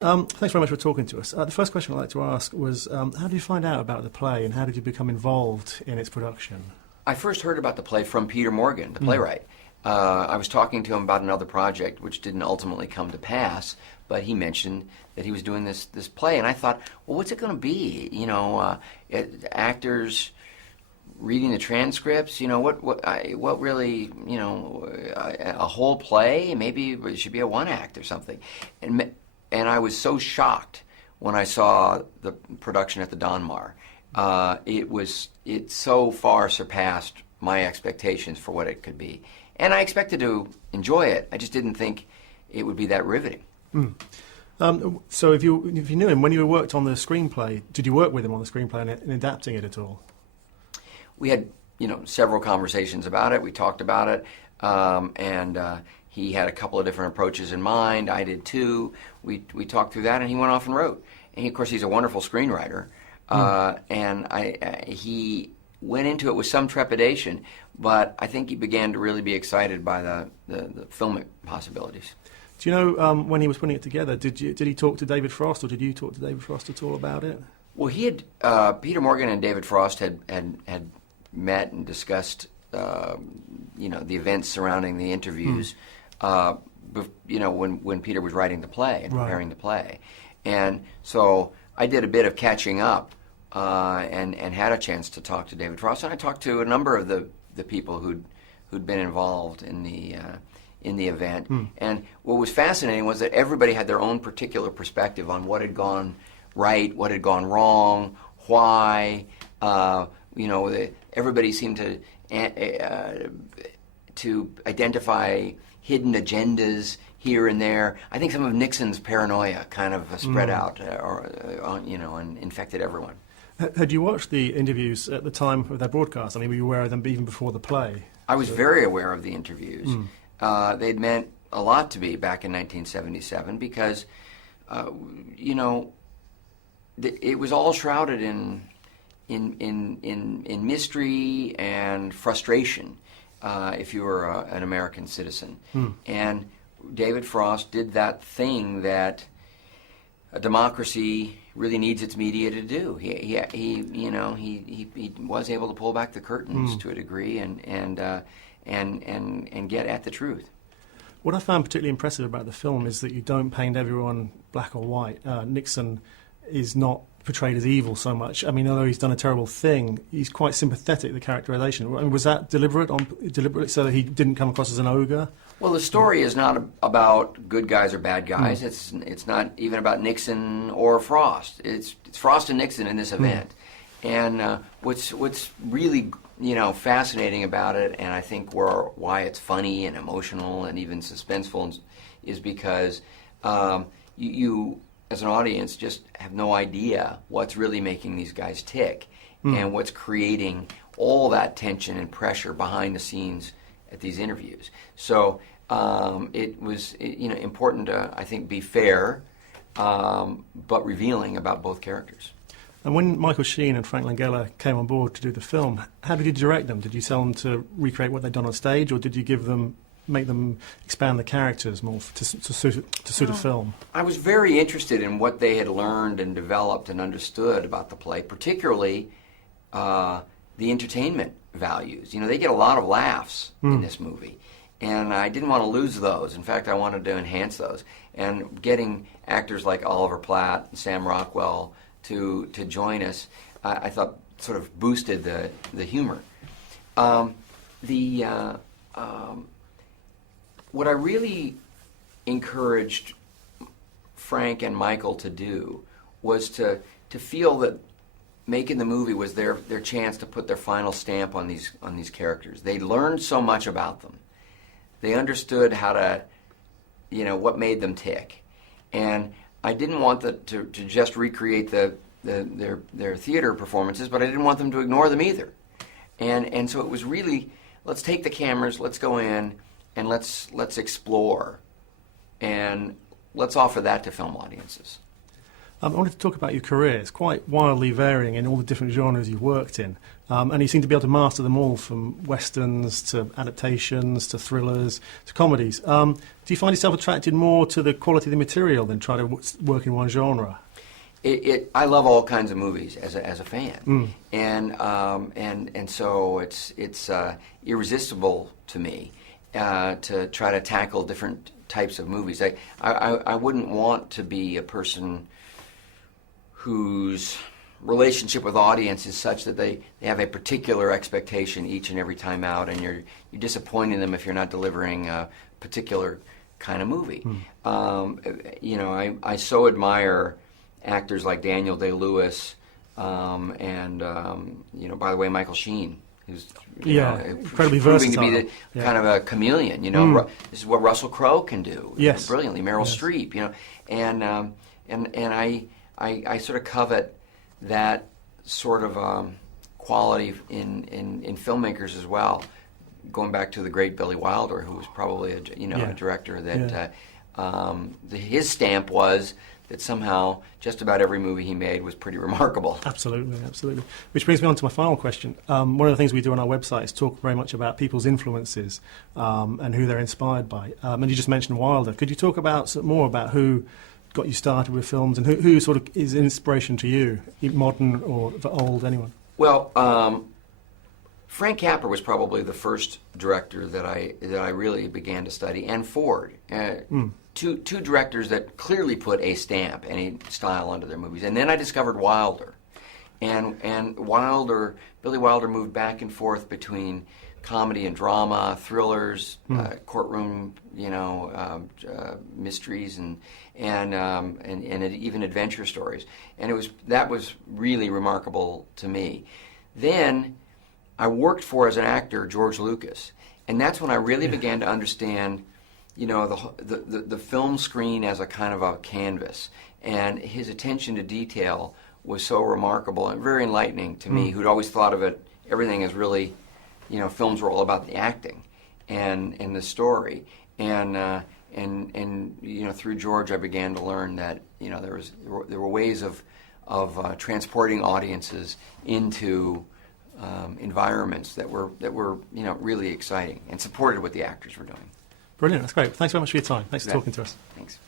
Thanks very much for talking to us. The first question I'd like to ask was, how did you find out about the play and how did you become involved in its production? I first heard about the play from Peter Morgan, the playwright. I was talking to him about another project which didn't ultimately come to pass, but he mentioned that he was doing this play, and I thought, well, what's it going to be? Actors reading the transcripts. What really? A whole play? Maybe it should be a one act or something. And I was so shocked when I saw the production at the Donmar. It so far surpassed my expectations for what it could be. And I expected to enjoy it. I just didn't think it would be that riveting. So if you knew him, when you worked on the screenplay, did you work with him on the screenplay and adapting it at all? We had, several conversations about it. We talked about it. And he had a couple of different approaches in mind. I did too. We talked through that, and he went off and wrote. And of course, he's a wonderful screenwriter. And he went into it with some trepidation, but I think he began to really be excited by the filmic possibilities. Do you know when he was putting it together? Did he talk to David Frost, or did you talk to David Frost at all about it? Well, he had Peter Morgan and David Frost had met and discussed the events surrounding the interviews. When Peter was writing the play and preparing the play, and so I did a bit of catching up and had a chance to talk to David Frost, and I talked to a number of the people who'd been involved in the event. And what was fascinating was that everybody had their own particular perspective on what had gone right, what had gone wrong, why. Everybody seemed to identify hidden agendas here and there. I think some of Nixon's paranoia kind of spread out, and infected everyone. Had you watched the interviews at the time of their broadcast? I mean, were you aware of them even before the play? I was very aware of the interviews. They'd meant a lot to me back in 1977 because, it was all shrouded in mystery and frustration. If you were an American citizen. And David Frost did that thing that a democracy really needs its media to do. He was able to pull back the curtains to a degree and get at the truth. What I found particularly impressive about the film is that you don't paint everyone black or white. Nixon is not portrayed as evil so much. I mean, although he's done a terrible thing, he's quite sympathetic, the characterization. I mean, was that deliberate so that he didn't come across as an ogre? Well, the story is not about good guys or bad guys. It's not even about Nixon or Frost. It's Frost and Nixon in this event. And what's really fascinating about it, and I think why it's funny and emotional and even suspenseful, is because you as an audience just have no idea what's really making these guys tick and what's creating all that tension and pressure behind the scenes at these interviews. So it was important to, I think, be fair but revealing about both characters. And when Michael Sheen and Frank Langella came on board to do the film, how did you direct them? Did you tell them to recreate what they'd done on stage, or did you make them expand the characters more to suit a film? I was very interested in what they had learned and developed and understood about the play, particularly the entertainment values. They get a lot of laughs in this movie, and I didn't want to lose those. In fact, I wanted to enhance those. And getting actors like Oliver Platt and Sam Rockwell to join us, I thought sort of boosted the humor. What I really encouraged Frank and Michael to do was to feel that making the movie was their chance to put their final stamp on these characters. They learned so much about them. They understood how to, what made them tick. And I didn't want to just recreate their theater performances, but I didn't want them to ignore them either. And so it was really, let's take the cameras, let's go in, and let's explore, and let's offer that to film audiences. I wanted to talk about your career. It's quite wildly varying in all the different genres you've worked in. And you seem to be able to master them all, from westerns to adaptations to thrillers to comedies. Do you find yourself attracted more to the quality of the material than try to work in one genre? I love all kinds of movies as a fan, and so it's irresistible to me to try to tackle different types of movies. I wouldn't want to be a person whose relationship with audience is such that they have a particular expectation each and every time out, and you're disappointing them if you're not delivering a particular kind of movie. I so admire actors like Daniel Day-Lewis, and by the way, Michael Sheen, who's incredibly proving versatile. to be kind of a chameleon. This is what Russell Crowe can do. Yes, brilliantly. Meryl Streep. And I sort of covet that sort of quality in filmmakers as well. Going back to the great Billy Wilder, who was probably a director that his stamp was that somehow just about every movie he made was pretty remarkable. Absolutely, absolutely. Which brings me on to my final question. One of the things we do on our website is talk very much about people's influences and who they're inspired by. And you just mentioned Wilder. Could you talk more about who got you started with films and who sort of is an inspiration to you, modern or old, anyone? Well, Frank Capra was probably the first director that I really began to study, and Ford. Two directors that clearly put a stamp and a style onto their movies. And then I discovered Wilder. And Billy Wilder moved back and forth between comedy and drama, thrillers, courtroom, mysteries, and even adventure stories. And that was really remarkable to me. Then I worked for, as an actor, George Lucas, and that's when I really began to understand, the film screen as a kind of a canvas, and his attention to detail was so remarkable and very enlightening to me, who'd always thought of everything as really, films were all about the acting and the story, and through George I began to learn that there were ways of transporting audiences into environments that were really exciting and supported what the actors were doing. Brilliant, that's great. Thanks very much for your time. Thanks for talking to us. Thanks.